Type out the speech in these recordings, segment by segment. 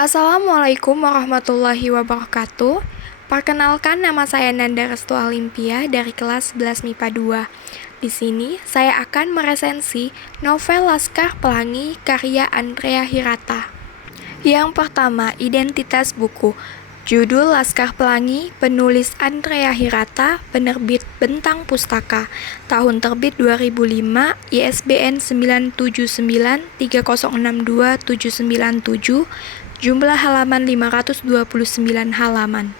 Assalamualaikum warahmatullahi wabarakatuh. Perkenalkan, nama saya Nanda Restu Alimpia dari kelas 11 MIPA 2. Di sini saya akan meresensi novel Laskar Pelangi karya Andrea Hirata. Yang pertama, identitas buku. Judul Laskar Pelangi, penulis Andrea Hirata, penerbit Bentang Pustaka, tahun terbit 2005, ISBN 97930629797, jumlah halaman 529 halaman.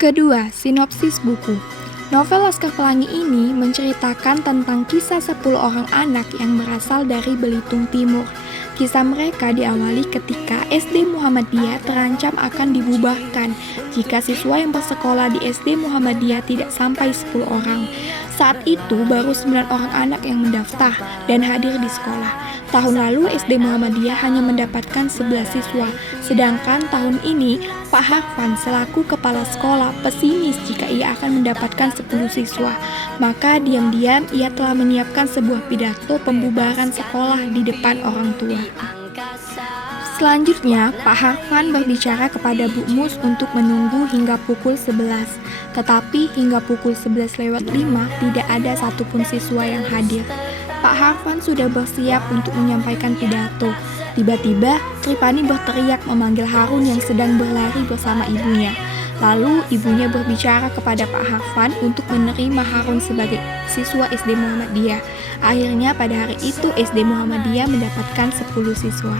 Kedua, sinopsis buku. Novel Laskar Pelangi ini menceritakan tentang kisah 10 orang anak yang berasal dari Belitung Timur. Kisah mereka diawali ketika SD Muhammadiyah terancam akan dibubarkan jika siswa yang bersekolah di SD Muhammadiyah tidak sampai 10 orang. Saat itu baru 9 orang anak yang mendaftar dan hadir di sekolah. Tahun lalu SD Muhammadiyah hanya mendapatkan 11 siswa, sedangkan tahun ini Pak Harfan selaku kepala sekolah pesimis jika ia akan mendapatkan 10 siswa. Maka diam-diam ia telah menyiapkan sebuah pidato pembubaran sekolah di depan orang tua. Selanjutnya, Pak Harfan berbicara kepada Bu Mus untuk menunggu hingga pukul 11. Tetapi hingga pukul 11:05 tidak ada satupun siswa yang hadir. Pak Harfan sudah bersiap untuk menyampaikan pidato. Tiba-tiba, Tripani berteriak memanggil Harun yang sedang berlari bersama ibunya. Lalu, ibunya berbicara kepada Pak Harfan untuk menerima Harun sebagai siswa SD Muhammadiyah. Akhirnya pada hari itu SD Muhammadiyah mendapatkan 10 siswa.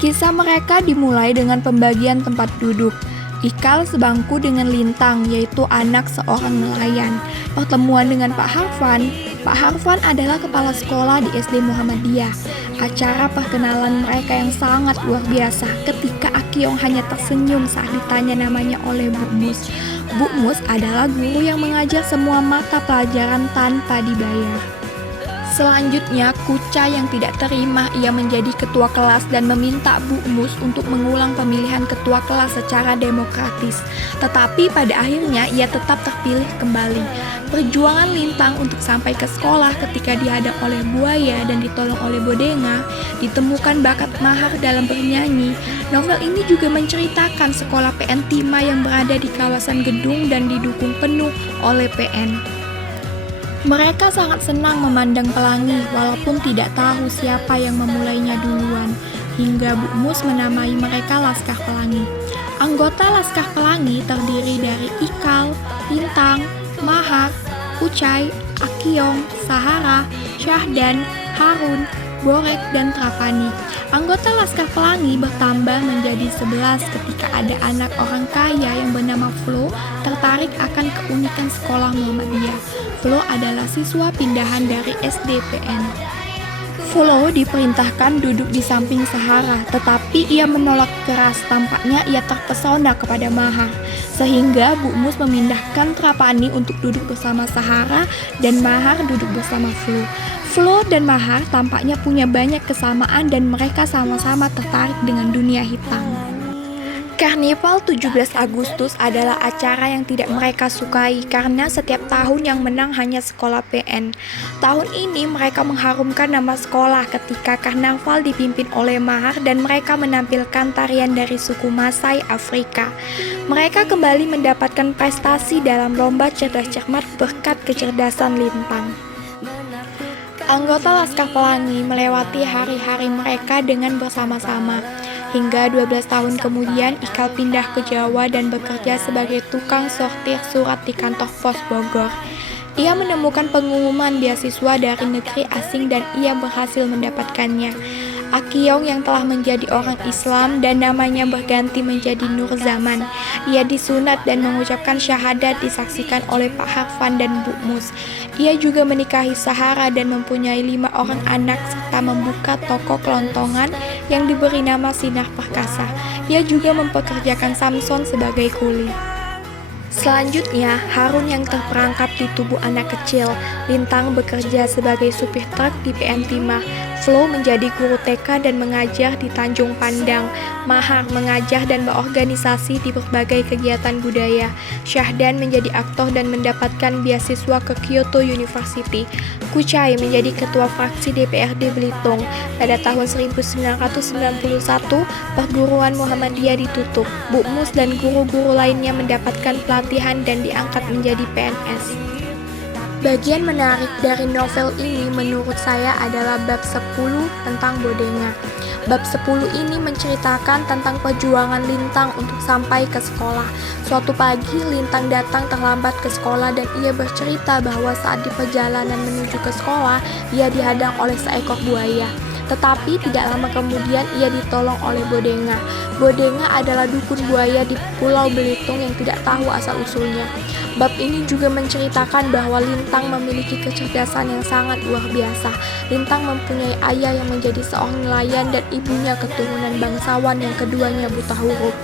Kisah mereka dimulai dengan pembagian tempat duduk. Ikal sebangku dengan Lintang, yaitu anak seorang nelayan. Pertemuan dengan Pak Harfan. Pak Harfan adalah kepala sekolah di SD Muhammadiyah. Acara perkenalan mereka yang sangat luar biasa ketika Akiong hanya tersenyum saat ditanya namanya oleh Bu Mus. Bu Mus adalah guru yang mengajar semua mata pelajaran tanpa dibayar. Selanjutnya, Kuca yang tidak terima ia menjadi ketua kelas dan meminta Bu Mus untuk mengulang pemilihan ketua kelas secara demokratis. Tetapi pada akhirnya ia tetap terpilih kembali. Perjuangan Lintang untuk sampai ke sekolah ketika dihadap oleh buaya dan ditolong oleh Bodenga, ditemukan bakat mahar dalam bernyanyi. Novel ini juga menceritakan sekolah PN Timah yang berada di kawasan gedung dan didukung penuh oleh PN. Mereka sangat senang memandang pelangi walaupun tidak tahu siapa yang memulainya duluan, hingga Bu Mus menamai mereka Laskar Pelangi. Anggota Laskar Pelangi terdiri dari Ikal, Lintang, Mahar, Ucai, Akiong, Sahara, Syahdan, Harun, Borek, dan Trapani. Anggota Laskar Pelangi bertambah menjadi 11 ketika ada anak orang kaya yang bernama Flo tertarik akan keunikan sekolah Muhammadiyah. Flo adalah siswa pindahan dari SDPN. Flo diperintahkan duduk di samping Sahara, tetapi ia menolak keras. Tampaknya ia terpesona kepada Mahar, sehingga Bu Mus memindahkan Trapani untuk duduk bersama Sahara dan Mahar duduk bersama Flo. Flo dan Mahar tampaknya punya banyak kesamaan dan mereka sama-sama tertarik dengan dunia hitam. Karnival 17 Agustus adalah acara yang tidak mereka sukai karena setiap tahun yang menang hanya sekolah PN. Tahun ini mereka mengharumkan nama sekolah ketika karnaval dipimpin oleh Mahar dan mereka menampilkan tarian dari suku Masai Afrika. Mereka kembali mendapatkan prestasi dalam lomba cerdas cermat berkat kecerdasan Lintang. Anggota Laskar Pelangi melewati hari-hari mereka dengan bersama-sama. Hingga 12 tahun kemudian Ikal pindah ke Jawa dan bekerja sebagai tukang sortir surat di kantor pos Bogor. Ia menemukan pengumuman beasiswa dari negeri asing dan ia berhasil mendapatkannya. Akiong yang telah menjadi orang Islam dan namanya berganti menjadi Nur Zaman. Ia disunat dan mengucapkan syahadat disaksikan oleh Pak Harfan dan Bu Mus. Ia juga menikahi Sahara dan mempunyai 5 orang anak serta membuka toko kelontongan yang diberi nama Sinar Perkasa. Ia juga mempekerjakan Samson sebagai kuli. Selanjutnya, Harun yang terperangkap di tubuh anak kecil. Lintang bekerja sebagai supir truk di PN Timah. Flo menjadi guru TK dan mengajar di Tanjung Pandang. Mahar mengajar dan berorganisasi di berbagai kegiatan budaya. Syahdan menjadi aktor dan mendapatkan beasiswa ke Kyoto University. Kucai menjadi ketua fraksi DPRD Belitung. Pada tahun 1991, perguruan Muhammadiyah ditutup. Bu Mus dan guru-guru lainnya mendapatkan pelatihan dan diangkat menjadi PNS. Bagian menarik dari novel ini menurut saya adalah bab 10 tentang Bodenga. Bab 10 ini menceritakan tentang perjuangan Lintang untuk sampai ke sekolah. Suatu pagi, Lintang datang terlambat ke sekolah dan ia bercerita bahwa saat di perjalanan menuju ke sekolah, ia dihadang oleh seekor buaya. Tetapi tidak lama kemudian ia ditolong oleh Bodenga. Bodenga adalah dukun buaya di Pulau Belitung yang tidak tahu asal-usulnya. Bab ini juga menceritakan bahwa Lintang memiliki kecerdasan yang sangat luar biasa. Lintang mempunyai ayah yang menjadi seorang nelayan dan ibunya keturunan bangsawan yang keduanya buta huruf.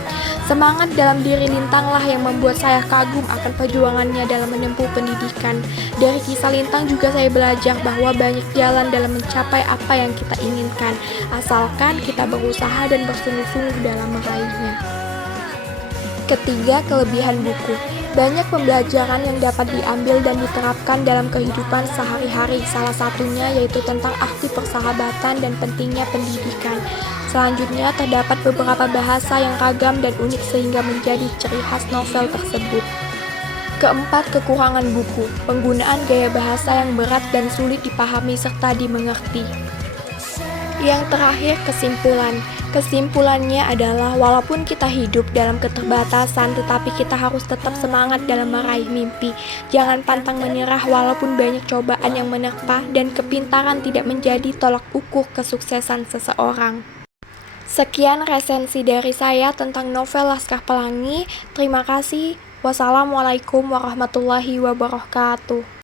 Semangat dalam diri Lintanglah yang membuat saya kagum akan perjuangannya dalam menempuh pendidikan. Dari kisah Lintang juga saya belajar bahwa banyak jalan dalam mencapai apa yang kita inginkan, asalkan kita berusaha dan bersungguh-sungguh dalam meraihnya. Ketiga, kelebihan buku. Banyak pembelajaran yang dapat diambil dan diterapkan dalam kehidupan sehari-hari. Salah satunya yaitu tentang arti persahabatan dan pentingnya pendidikan. Selanjutnya, terdapat beberapa bahasa yang ragam dan unik sehingga menjadi ciri khas novel tersebut. Keempat, kekurangan buku. Penggunaan gaya bahasa yang berat dan sulit dipahami serta dimengerti. Yang terakhir, kesimpulan. Kesimpulannya adalah walaupun kita hidup dalam keterbatasan, tetapi kita harus tetap semangat dalam meraih mimpi. Jangan pantang menyerah walaupun banyak cobaan yang menerpa dan kepintaran tidak menjadi tolak ukur kesuksesan seseorang. Sekian resensi dari saya tentang novel Laskar Pelangi. Terima kasih. Wassalamualaikum warahmatullahi wabarakatuh.